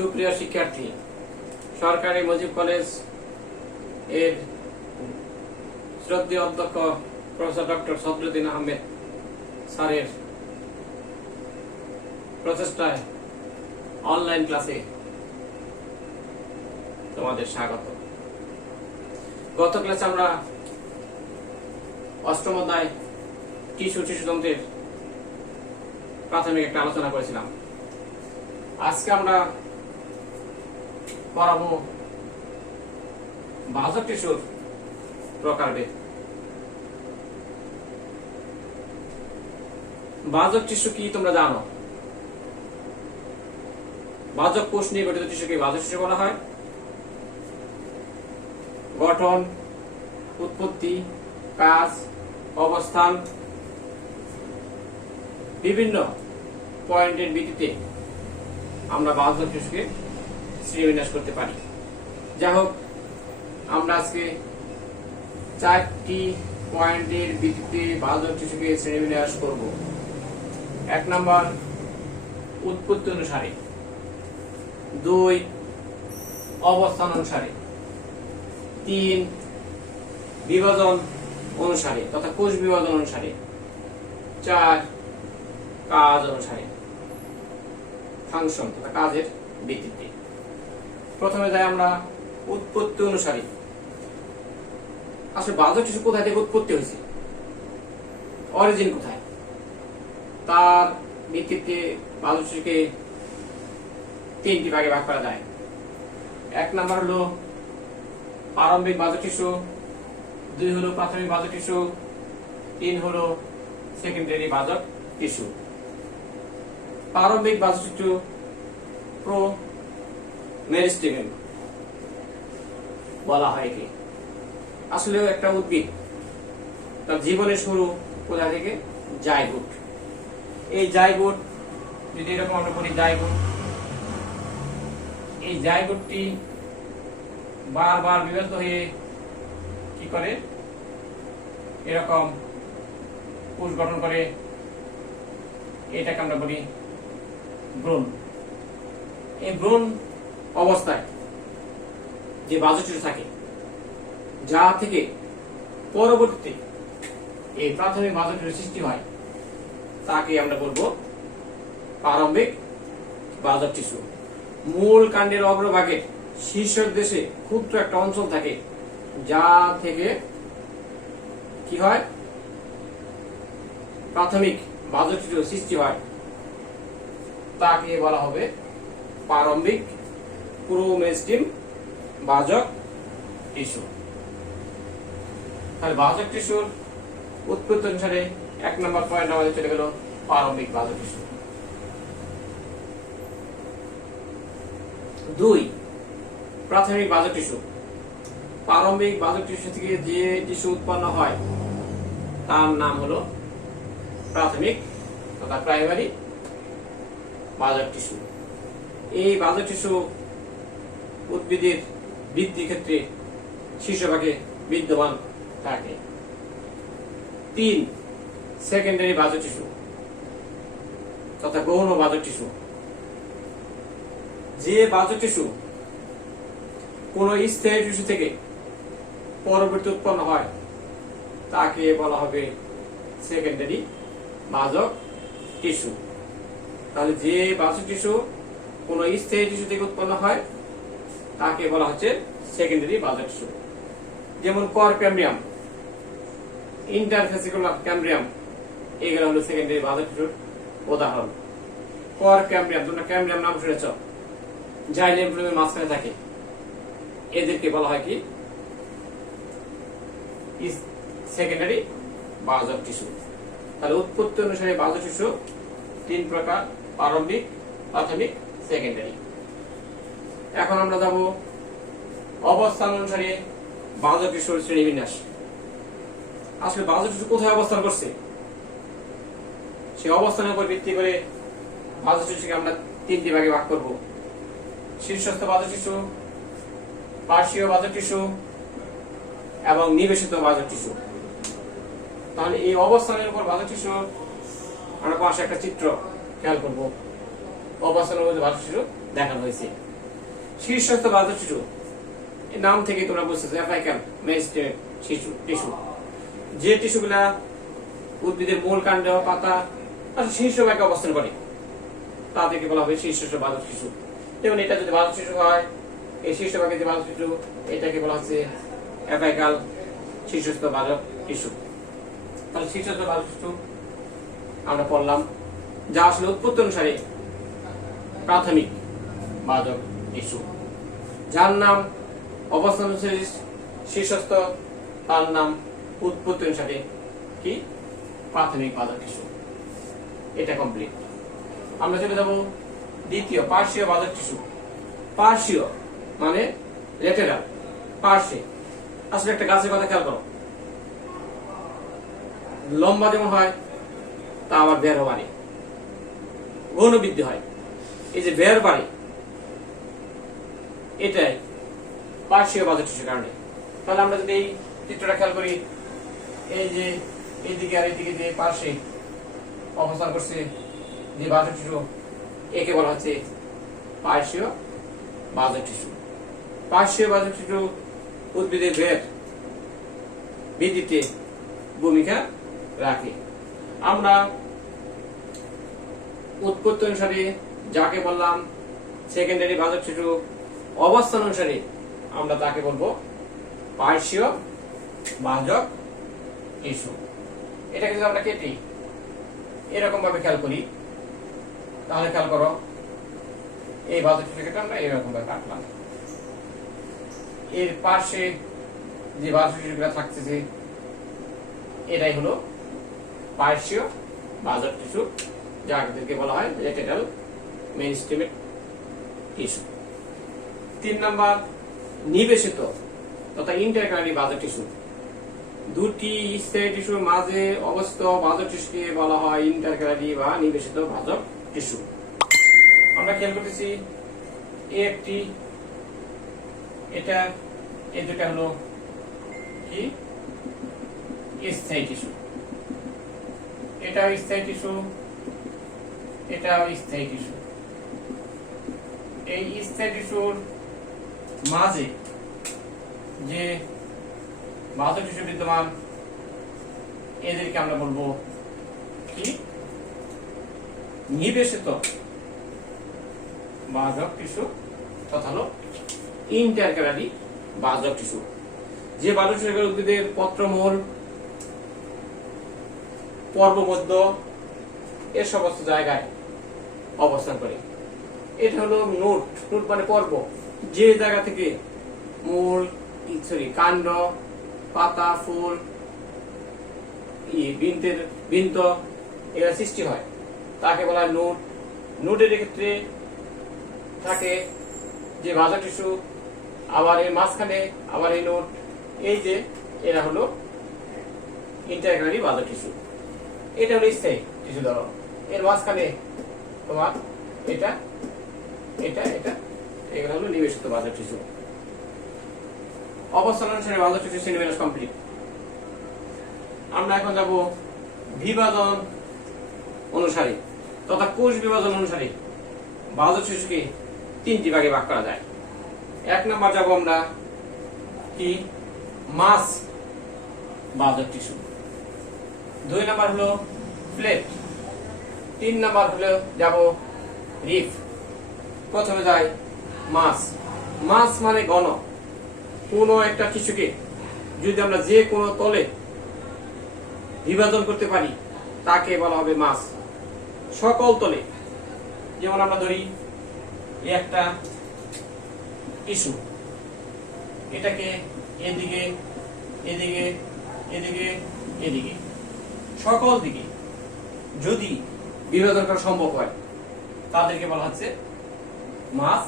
সুপ্রিয় শিক্ষার্থী, সরকারি মুজিব কলেজ এর শ্রদ্ধেয় অধ্যক্ষ প্রফেসর ডক্টর সদরুদ্দিন আহমেদ স্যারের প্রচেষ্টায় অনলাইন ক্লাসে তোমাদের স্বাগত। গত ক্লাসে আমরা অষ্টম অধ্যায় শিশুতন্ত্রের প্রাথমিক একটা আলোচনা করেছিলাম। আজকে আমরা পড়াবো বাহ্যক টিস্যুর প্রকারভেদ। বাহ্যক টিস্যু কি তোমরা জানো? বাহ্যক কোষ নিয়ে গঠিত টিস্যুকে বাহ্যক টিস্যু বলা হয়। গঠন, উৎপত্তি, কাজ, অবস্থান বিভিন্ন পয়েন্টের ভিত্তিতে আমরা বাহ্যক টিস্যুকে শ্রেণীবিন্যাস করতে পারি। যাই হোক, আমরা আজকে 4টি পয়েন্টের ভিত্তিতে বাহ্যক টিস্যুকে শ্রেণীবিন্যাস করব। 1 নম্বর, উৎপত্তি অনুসারে। 2, অবস্থান অনুসারে। 3, বিভাজন অনুসারে তথা কোষ বিভাজন অনুসারে। 4, কাজ অনুসারে, ফাংশন তথা কাজের ভিত্তিতে। প্রথমে যাই আমরা উৎপত্তি অনুসারে। আসলে বাহ্যক টিস্যু কোথায় থেকে উৎপত্তি হয়েছে, অরিজিন কোথায়, তার ভিত্তিতে বাহ্যক টিস্যুকে 3টি ভাগে ভাগ করা যায়। 1 নম্বর হলো প্রারম্ভিক বাহ্যক টিস্যু, 2 হলো প্রাথমিক বাহ্যক টিস্যু, 3 হলো সেকেন্ডারি বাহ্যক টিস্যু। প্রারম্ভিক বাহ্যক টিস্যু মেরিস্টেম বলা হয়। একে আসলে একটা উদ্ভিদ, তার জীবনের শুরু কোথা থেকে? জাইগোট। এই জাইগোট, যদি এরকম আমরা বলি জাইগোট, এই জাইগোটটি বারবার বিভাজিত হয়ে কি করে? এরকম কোষ গঠন করে। এটাকে আমরা বলি ভ্রূণ। এই ভ্রূণ অবস্থায় যে বাহ্যক টিস্যু থাকে, যা থেকে পরবর্তীতে এই প্রাথমিক বাহ্যক টিস্যুর সৃষ্টি হয়, তাকে আমরা বলবো প্রারম্ভিক বাহ্যক টিস্যু। মূল কাণ্ডের অগ্রভাগের শীর্ষের দেশে ক্ষুদ্র একটা অঞ্চল থাকে, যা থেকে কি হয়? প্রাথমিক বাহ্যক টিস্যুর সৃষ্টি হয়, তাকে বলা হবে প্রারম্ভিক মেরিস্টেম বাহ্যক টিস্যু। তাহলে বাহ্যক টিস্যুর উৎপত্তি অনুসারে 1 নম্বর পয়েন্ট আমাদের চলে গেল প্রারম্ভিক বাহ্যক টিস্যু। 2, প্রাথমিক বাহ্যক টিস্যু। প্রারম্ভিক বাহ্যক টিস্যু থেকে যে টিস্যু উৎপন্ন হয় তার নাম হলো প্রাথমিক তথা প্রাইমারি বাহ্যক টিস্যু। এই বাহ্যক টিস্যু উদ্ভিদের বৃদ্ধি ক্ষেত্রে শীর্ষভাগে বিদ্যমান থাকে। 3, সেকেন্ডারি বাহ্যক টিস্যু তথা গৌণ বাহ্যক টিস্যু। যে বাহ্যক টিস্যু কোন স্থায়ী টিস্যু থেকে পরবর্তী উৎপন্ন হয়, তাকে বলা হবে সেকেন্ডারি বাহ্যক টিস্যু। তাহলে যে বাহ্যক টিস্যু কোন স্থায়ী টিস্যু থেকে উৎপন্ন হয়, তাকে বলা হচ্ছে সেকেন্ডারি বাহ্যক টিস্যু। যেমন কর ক্যামব্রিয়াম, ইন্টারফেসিকুলার ক্যামব্রিয়াম, এগুলো হলো সেকেন্ডারি বাহ্যক টিস্যুর উদাহরণ। কর ক্যামব্রিয়াম, তোমরা ক্যামব্রিয়াম নাম শুনেছ, জাইলেম ফ্লোয়েমের মাঝখানে থাকে, এদেরকে বলা হয় কি? সেকেন্ডারি বাহ্যক টিস্যু। তাহলে উৎপত্তি অনুসারে বাহ্যক টিস্যু 3 প্রকার: প্রারম্ভিক, প্রাথমিক, সেকেন্ডারি। এখন আমরা যাব অবস্থান অনুসারে বাহ্যক টিস্যুর শ্রেণীবিন্যাস। আসলে বাহ্যক টিস্যু কোথায় অবস্থান করছে, সেই অবস্থানের উপর ভিত্তি করে বাহ্যক টিস্যুকে আমরা 3টি ভাগে ভাগ করব: শীর্ষস্থ বাহ্যক টিস্যু, পার্শ্বীয় বাহ্যক টিস্যু এবং নিবেশিত বাহ্যক টিস্যু। তাহলে এই অবস্থানের উপর বাহ্যক টিস্যু আমরা পাশে একটা চিত্র খেয়াল করব। অবস্থানের মধ্যে বাহ্যক টিস্যু দেখানো হয়েছে। শীর্ষস্থ বাহ্যক টিস্যু, এর নাম থেকে তোমরা বুঝতেছো অ্যাপিক্যাল মেরিস্টেমেটিক টিস্যু, যে টিস্যুগুলা উদ্ভিদের মূল, কাণ্ড, পাতা শীর্ষভাগে অবস্থান করে তাদেরকে বলা হবে শীর্ষস্থ বাহ্যক টিস্যু। যেমন এটা যদি বাহ্যক টিস্যু হয়, এই শীর্ষভাগে যে বাহ্যক টিস্যু এটাকে বলা হচ্ছে অ্যাপিক্যাল শীর্ষস্থ বাহ্যক টিস্যু। তাহলে শীর্ষস্থ বাহ্যক টিস্যু আমরা পড়লাম, যা আসলে উৎপত্তি অনুসারে প্রাথমিক বাহ্যক টিস্যু। যার নাম অবস্থান অনুসারে শীর্ষস্থ, তার নাম উৎপত্তি অনুসারে কি প্রাথমিক বাহ্যক টিস্যু। এটা কমপ্লিট। আমরা চলে যাব দ্বিতীয় পার্শ্বীয় বাহ্যক টিস্যু। পার্শ্বীয় মানে ল্যাটেরাল, পার্শ্বে। আসলে একটা গাছের কথা খেয়াল করো, লম্বা যেমন হয় তা আবার বেরও বাড়ে, গৌণ বৃদ্ধি হয়। এই যে বের বাড়ে, এটাই পার্শ্বীয় বাহ্যক টিস্যুর কারণে। তাহলে আমরা যদি এই চিত্রটা খেয়াল করি, এই যে এইদিকে আর এইদিকে যে পার্শ্বে অবস্থান করছে যে বাহ্যক টিস্যু, একে বলা হচ্ছে পার্শ্বীয় বাহ্যক টিস্যু। পার্শ্বীয় বাহ্যক টিস্যু উদ্ভিদের বের বৃদ্ধিতে ভূমিকা রাখে। আমরা উৎপত্তি অনুসারে যাকে বললাম সেকেন্ডারি বাহ্যক টিস্যু, অবস্থান অনুসারে আমরা তাকে বলবো পার্শ্বীয় বাহ্যক টিস্যু। এটাকে যদি আমরা কেটে এরকম ভাবে খেয়াল করি, তাহলে খেয়াল করো এই বাহ্যক টিস্যুকে আমরা এরকম ভাবে কাটলাম, এর পাশে যে বাহ্যক টিস্যুগুলো থাকতেছে এটাই হলো পার্শ্বীয় বাহ্যক টিস্যু, যাদেরকে বলা হয় ল্যাটেরাল মেরিস্টেমেটিক টিস্যু। 3 নাম্বার নিবেশিত তথা ইন্টারক্যালারি বাহ্যক টিস্যু। দুটি স্থায়ী টিস্যুর মাঝে অবস্থিত বাহ্যক টিস্যুকে বলা হয় ইন্টারক্যালারি বা নিবেশিত বাহ্যক টিস্যু। আমরা খেয়াল করতেছি একটি, এটা, এই দুটা হলো কি স্থায়ী টিস্যু, এটাও স্থায়ী টিস্যু, এটাও স্থায়ী টিস্যু। এই স্থায়ী টিস্যুর মাঝে যে বাহ্যক টিস্যু বিদ্যমান, এদেরকে আমরা বলবো কি নিবেশিত বাহ্যক টিস্যু তথা হলো ইন্টারক্যালারি বাহ্যক টিস্যু। যে বাহ্যক টিস্যু উদ্ভিদের পত্রমূল, পর্বমধ্য এর সমস্ত জায়গায় অবস্থান করে। এটা হলো নোট, নোট মানে পর্ব, যে জায়গা থেকে মূল, কাণ্ড, পাতা, ফুল, বৃন্ত এগুলো সৃষ্টি হয়, তাকে বলা হয় নোট। নোটের ক্ষেত্রে থাকে যে বাহ্যক টিস্যু, আবার এর মাঝখানে আবার এই নোট, এই যে এরা হলো ইন্টারক্যালারি বাহ্যক টিস্যু। এটা হলো স্থায়ী টিস্যু। ধরো এর মাঝখানে তোমার এটা, এটা, এটা, এগুলো হলো নিবেশিত বাহ্যক টিস্যু। অবস্থান অনুসারে বাহ্যক টিস্যু শ্রেণীবিন্যাস কমপ্লিট। আমরা এখন যাব বিভাজন অনুসারে তথা কোষ বিভাজন অনুসারে বাহ্যক টিস্যুকে 3টি ভাগে ভাগ করা যায়। 1 নাম্বার যাব আমরা কি মাস বাহ্যক টিস্যু, 2 নাম্বার হলো প্লেট, 3 নাম্বার হলো যাব রিফ। প্রথমে যাই মাস। মাস মানে ঘন। কোনো একটা টিস্যুকে যদি আমরা যে কোনো তলে বিভাজন করতে পারি তাকে বলা হবে মাস। সকল তলে, যেমন আমরা ধরি একটা টিস্যু, এটাকে এদিকে, এদিকে, এদিকে, এদিকে, সকল দিকে যদি বিভাজন করা সম্ভব হয় তাদেরকে বলা হচ্ছে মাস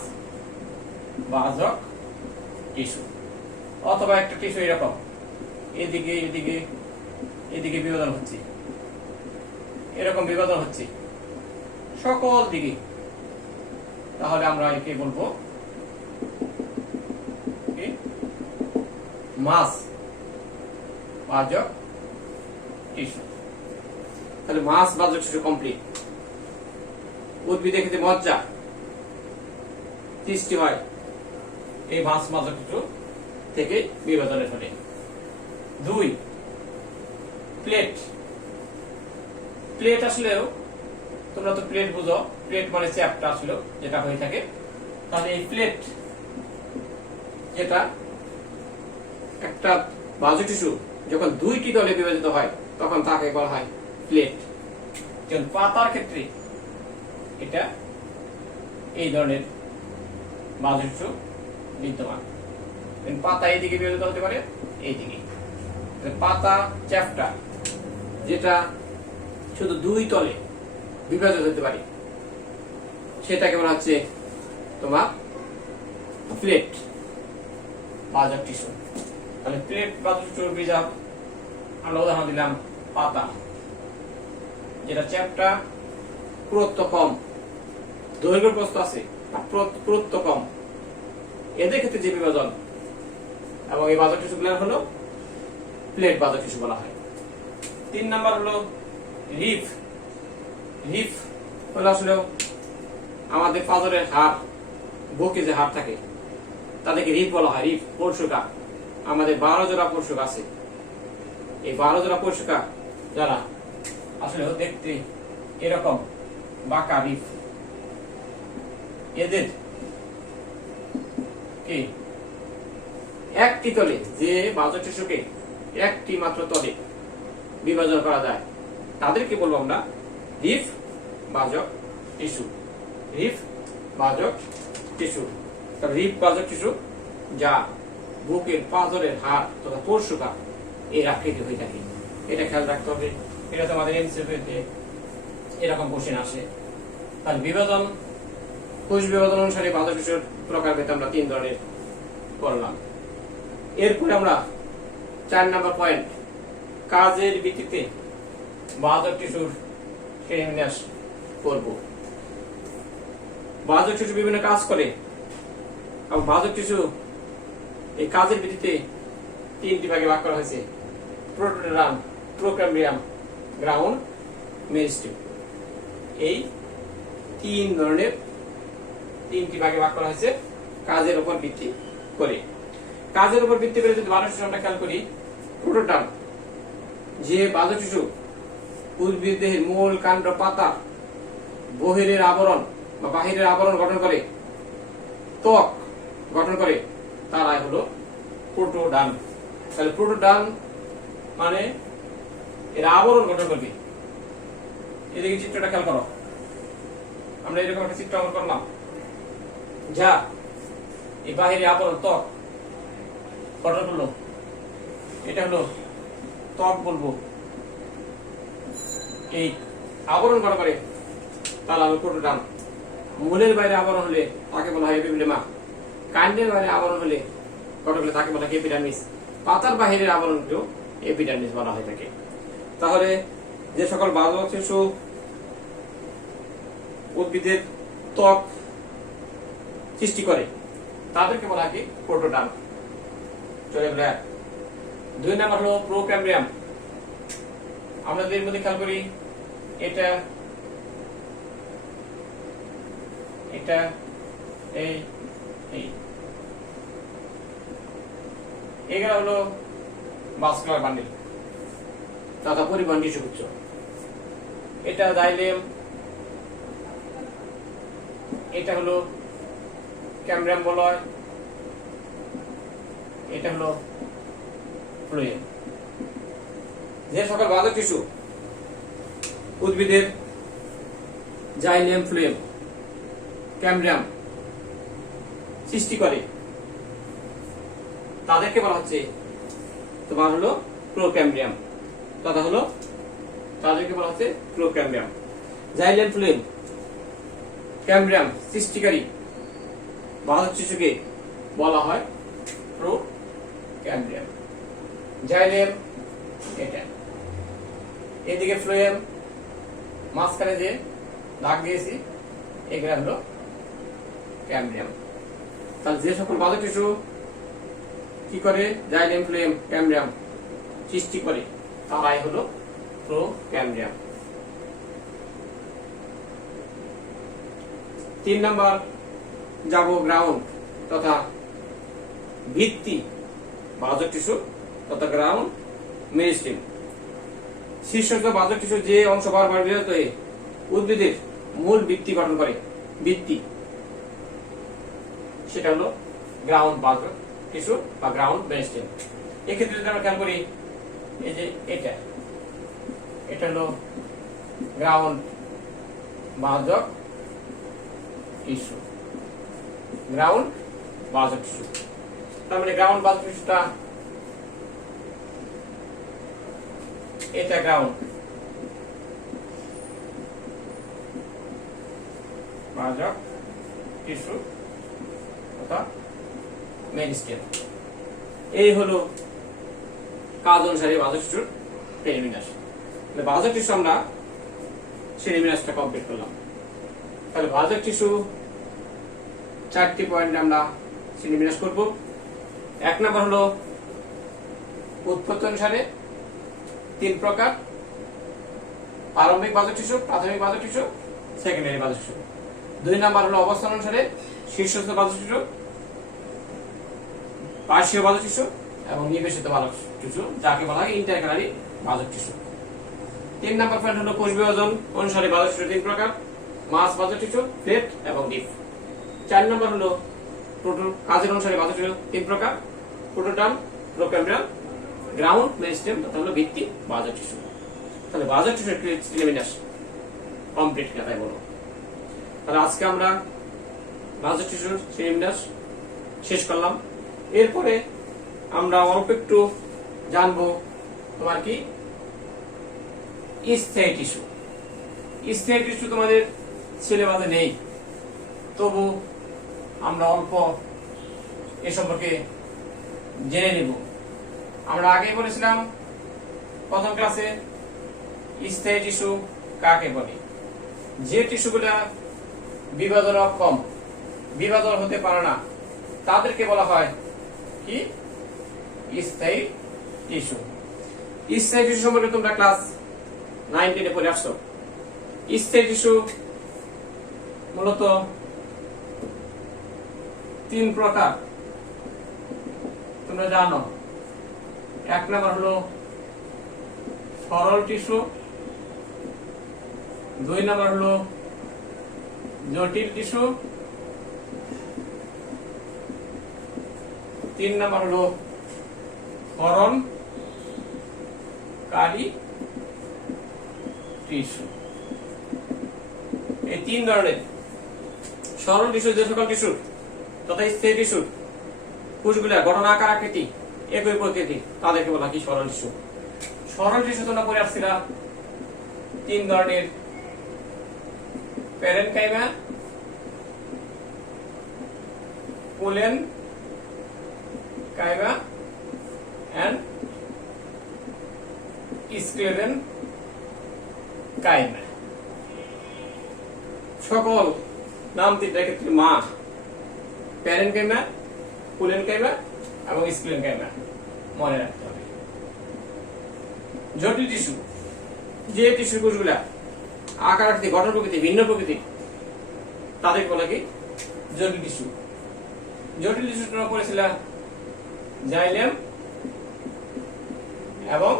বাহ্যক টিস্যু। অথবা একটা টিস্যু এরকম এদিকে, এদিকে, এদিকে বিভাজন হচ্ছে, এরকম বিভাজন হচ্ছে সকল দিকে, তাহলে আমরা একে বলবো মাস বাহ্যক টিস্যু। তাহলে মাস বাহ্যক টিস্যু কমপ্লিট। উদ্ভিদের ক্ষেত্রে মজ্জা সৃষ্টি হয় এই ভাঁজ মাঝক টিস্যু থেকে বিভাজনের ফলে। 2 প্লেট। প্লেট আসলেও তোমরা তো প্লেট বুঝো, প্লেট মানে চ্যাপ্টা আসলে যেটা হয়ে থাকে। তাহলে এই প্লেট যেটা একটা বাহ্যিক টিস্যু যখন 2টি দলে বিভাজিত হয় তখন তাকে বলা হয় প্লেট। যেমন পাতার ক্ষেত্রে এটা এই ধরনের বাহ্যিক টিস্যু বিদ্যমান। পাতা এইদিকে বিভাজিত হতে পারে, এইদিকে। পাতা চ্যাপ্টা যেটা শুধু 2 তলে বিভাজিত হতে পারে সেটাকে বলা হচ্ছে তোমার প্লেট বাহ্যিক টিস্যু। তাহলে প্লেট বাহ্যিক টিস্যুর বিভাগ আমরা উদাহরণ দিলাম পাতা, যেটা চ্যাপ্টা, পুরুত্ব কম, দৈর্ঘ্য প্রস্থ আছে, পুরুত্ব কম, এদের ক্ষেত্রে যে বিভাজন এবং এই বাহ্যিক টিস্যুগুলো হলো প্লেট বাহ্যিক টিস্যু বলা হয়। 3 নাম্বার হলো রিফ। রিফ হলো আসলে আমাদের পাঁজরের হাড়, বুকে যে হাড় থাকে তাদেরকে রিফ বলা হয়। রিফ পরশুকা, আমাদের 12 জোড়া পরশুক আছে। এই 12 জোড়া পরশুকা যারা আসলে দেখতে এরকম বাঁকা রিফ, এদের কি একটি তলে যে বাহ্যিক টিস্যুকে একটি মাত্র তলে বিভাজন করা যায় তাদেরকে বলবো আমরা রিফ বাহ্যিক টিস্যু। রিফ বাহ্যিক টিস্যু। রিফ বাহ্যিক টিস্যু যা বুকের পাঁজরের হাড় তথা পরশুকা এর আকৃতি হয়ে থাকে। এটা খেয়াল রাখতে হবে। এটা তো আমাদের এমসিকিউতে এরকম কোশ্চেন আসে। তাহলে বিভাজন, কোষ বিভাজন অনুসারে বাহ্যিক টিস্যুর প্রকারভেদ আমরা 3 ধরনের করলাম। এরপরে আমরা 4 নাম্বার পয়েন্ট, কাজের ভিত্তিতে বাহ্যিক টিস্যুর শ্রেণীবিন্যাস করব। বাহ্যিক টিস্যু বিভিন্ন কাজ করে এবং বাহ্যিক টিস্যু এই কাজের ভিত্তিতে 3টি ভাগে ভাগ করা হয়েছে: প্রোটোডার্ম, প্রোক্যাম্বিয়াম, গ্রাউন্ড মেরিস্টেম। এই 3 ধরনের 3টি ভাগে ভাগ করা হয়েছে কাজের উপর ভিত্তি করে। কাজের উপর ভিত্তি করে যদি বাহ্যিক টিস্যু আমরা খেয়াল করি, প্রোটোডার্ম যে বাহ্যিক টিস্যু উদ্ভিদ দেহের মূল, কাণ্ড, পাতা বহিরের আবরণ বা বাহিরের আবরণ গঠন করে, ত্বক গঠন করে, তারাই হলো প্রোটোডার্ম। তাহলে প্রোটোডার্ম মানে এর আবরণ গঠন করবে। এদিকে চিত্রটা খেয়াল করো, আমরা এরকম একটা চিত্র অঙ্কন করলাম যা এই বাহিরের আবরণ ত্বক গঠন করলো। এটা হলো ত্বক বলবো। এই আবরণ গঠন করে তাহলে হলো প্রোটোডার্ম। মূলের বাইরে আবরণ হলে তাকে বলা হয় এপিডের্মা। কাণ্ডের বাইরে আবরণ হলে গঠন হলে তাকে বলা হয় এপিডার্মিস। পাতার বাহিরের আবরণকেও এপিডার্মিস বলা হয়ে থাকে। তাহলে যে সকল বাহ্যিক টিস্যু উদ্ভিদের ত্বক সৃষ্টি করে তাদেরকে বলা হয় প্রোটোডার্ম। চলে গেল 2 নাম্বার হলো প্রোক্যাম্বিয়াম। আমরা এর মধ্যে খেয়াল করি এটা এটা এই এই এগুলো হলো ভাস্কুলার বান্ডিল তথা পরিবহন টিস্যুগুচ্ছ। এটা জাইলেম, এটা হলো ক্যামব্রিয়াম বলয়, এটা হলো ফ্লোয়েম। যে সকল বাহ্যিক টিস্যু উদ্ভিদের জাইলেম, ফ্লোয়েম, ক্যামব্রিয়াম সৃষ্টি করে তাদেরকে বলা হচ্ছে তোমার হলো প্রোক্যাম্বিয়াম তথা হলো তাদেরকে বলা হচ্ছে প্রোক্যাম্বিয়াম। জাইলেম, ফ্লোয়েম, ক্যামব্রিয়াম সৃষ্টিকারী বাহ্যিক টিস্যুকে বলা হয় প্রোক্যাম্বিয়াম। জাইলেম এটা, এদিকে ফ্লোয়েম, মাঝখানে যে দাগ দিয়েছি এগুলা হলো ক্যামব্রিয়াম। তাহলে যে সকল বাহ্যিক টিস্যু কি করে জাইলেম, ফ্লোয়েম, ক্যামব্রিয়াম সৃষ্টি করে তারাই হলো প্রোক্যাম্বিয়াম। 3 নাম্বার যাব গ্রাউন্ড তথা ভিত্তি বাহ্যক টিস্যু তথা গ্রাউন্ড মেরিস্টেম। শীর্ষস্থ বাহ্যক টিস্যু যে অংশ বারবার বিভাজিত হয়ে উদ্ভিদের মূল ভিত্তি গঠন করে, ভিত্তি, সেটা হলো গ্রাউন্ড বাহ্যক টিস্যু বা গ্রাউন্ড মেরিস্টেম। এক্ষেত্রে যদি আমরা খেয়াল করি, এই যে এটা হলো গ্রাউন্ড বাহ্যক টিস্যু, গ্রাউন্ড বাহ্যক টিস্যু। তার মানে গ্রাউন্ড বাহ্যক টিস্যুটা এটা গ্রাউন্ড বাহ্যক টিস্যু অথবা মেরিস্টেম। এই হলো কাজ অনুসারে বাহ্যক টিস্যুর শ্রেণীবিন্যাস। বাহ্যক টিস্যু আমরা শ্রেণীবিন্যাসটা কমপ্লিট করলাম। তাহলে বাহ্যক টিস্যু 4টি পয়েন্টে আমরা শ্রেণীবিন্যাস করব। 1 নম্বর হলো উৎপত্তি অনুসারে 3 প্রকার: প্রারম্ভিক বাহ্যক টিস্যু, প্রাথমিক বাহ্যক টিস্যু, সেকেন্ডারি বাহ্যক টিস্যু। 2 নম্বর হলো অবস্থান অনুসারে শীর্ষস্থ বাহ্যক টিস্যু, পার্শ্বীয় বাহ্যক টিস্যু এবং নিবেশিত বাহ্যক টিস্যু, যাকে বলা হয় ইন্টারক্যালারি বাহ্যক টিস্যু। 3 নম্বর পয়েন্ট হলো কোষ বিভাজন অনুসারে বাহ্যক টিস্যু 3 প্রকার: মাস বাহ্যক টিস্যু, প্লেট এবং ডিপ। 4 নম্বর হলো কাজের অনুসারে বাহ্যক টিস্যু 3 প্রকার: প্রোটোটার্ম, প্রোক্যাম্বিয়াম, গ্রাউন্ড মেরিস্টেম তথা হলো ভিত্তি বাহ্যক টিস্যু। তাহলে বাহ্যক টিস্যুর শ্রেণীবিন্যাস কমপ্লিট কথাই বলো। তাহলে আজকে আমরা বাহ্যক টিস্যুর শ্রেণীবিন্যাস শেষ করলাম। এরপরে আমরা অল্প একটু জানবো তোমার কি স্থায়ী টিস্যু। স্থায়ী টিস্যু তোমাদের সিলেবাসে নেই, তবু আমরা অল্প এ সম্পর্কে জেনে নিব। আমরা আগেই বলেছিলাম প্রথম ক্লাসে স্থায়ী টিস্যু কাকে বলে। যে টিস্যুগুলা বিভাজন অক্ষম, বিভাজন হতে পারে না, তাদেরকে বলা হয় কি স্থায়ী টিস্যু। স্থায়ী টিস্যু সম্পর্কে তোমরা ক্লাস 9-10 পড়ে আসছো। স্থায়ী টিস্যু মূলত 3 প্রকার তোমরা জানো। 1 নম্বর হলো সরল টিস্যু, 2 নম্বর হলো জটিল টিস্যু, 3 নম্বর হলো ক্ষরণকারী টিস্যু। এই 3 ধরনের সরল টিস্যু যে সকল টিস্যু তথা স্থায়ী টিস্যু কোষগুলা গঠন, আকার, আকৃতি একই প্রকৃতি, তাদেরকে বলা কি সরল টিস্যু। সরল টিস্যু তোমরা পড়ে আসছিলা 3 ধরনের: প্যারেনকাইমা, কোলেনকাইমা এন্ড স্ক্লেরেনকাইমা। সকল নাম 3টার ক্ষেত্রে মা: প্যারেনকাইমা, কোলেনকাইমা এবং স্ক্লেরেনকাইমা মনে রাখতে হবে। জটিল টিস্যু যে টিস্যু কোষগুলা আকার, আকৃতি, গঠন প্রকৃতি ভিন্ন প্রকৃতি, তাদেরকে বলা কি জটিল টিস্যু। জটিল টিস্যু তোমরা পড়েছিলা জাইলেম এবং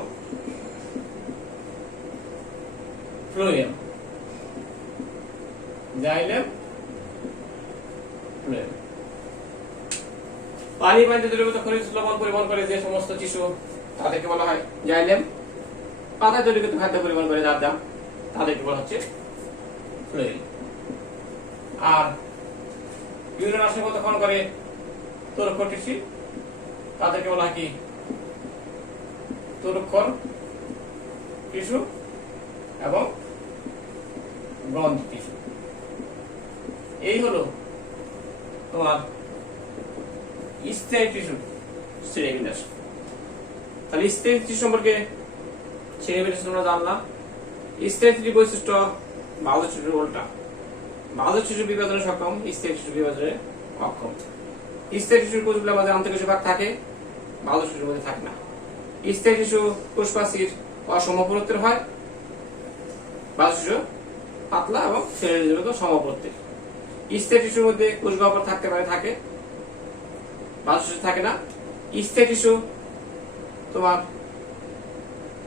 ফ্লোয়েম। Xylem, phloem. পানি, পানিতে দ্রবীভূত খনিজ লবণ পরিবহন করে যে সমস্ত টিস্যু, তাদেরকে বলা হয় জাইলেম। পাতায় দ্রবীভূত খাদ্য পরিবহন করে যার দাম, তাদেরকে বলা হচ্ছে ফ্লোয়েম। আর ইউরিন অংশ গ্রহণ করে তরুক্ষর টিস্যু, তাদেরকে বলা হয় কি তরুক্ষর টিস্যু এবং গ্রন্থি টিস্যু। এই হলো তোমার স্থায়ী টিস্যু শ্রেণীবিন্যাস। তাহলে স্থায়ী টিস্যু সম্পর্কে শ্রেণীবিন্যাস তোমরা জানলাম। স্থায়ী টিস্যু বৈশিষ্ট্য বাহ্যক টিস্যুর উল্টা। বাহ্যক টিস্যু বিভাজনে সক্ষম, স্থায়ী টিস্যু বিভাজনে অক্ষম। স্থায়ী টিস্যুর কোষগুলোর মাঝে আন্তঃকোষীয় ভাগ থাকে, বাহ্যক টিস্যুর মধ্যে থাকে না। স্থায়ী টিস্যু কোষপ্রাচীর অসমপ্রত্যের হয়, বাহ্যক টিস্যু পাতলা এবং সমপ্রত্যের। স্থায়ী টিস্যুর মধ্যে কোষ গহ্বর থাকতে পারে, থাকে, বাতাস থাকে না। স্থির টিস্যু তোমার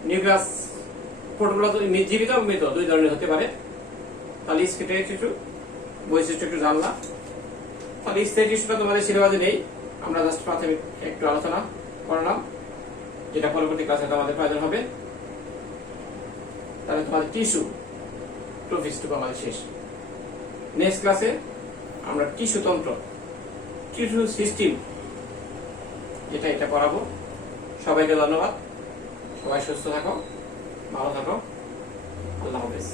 নিউক্লিয়াস প্রোটোপ্লাজম জীবিত এবং মৃত দুই ধরনের হতে পারে। তাহলে স্থির টিস্যু বৈশিষ্ট্য একটু জানলাম। তাহলে স্থির টিস্যুটা তোমাদের সিলেবাসে নেই, আমরা জাস্ট প্রাথমিক একটু আলোচনা করলাম, যেটা পরবর্তী ক্লাসে তোমাদের প্রয়োজন হবে। তাহলে তোমাদের টিস্যু টপিকটুকু আমাদের শেষ। নেক্সট ক্লাসে আমরা টিস্যু তন্ত্র, টিস্যু সিস্টেম এটা পড়াবো। সবাইকে ধন্যবাদ, সবাই সুস্থ থাকো, ভালো থাকো, আল্লাহ হাফেজ।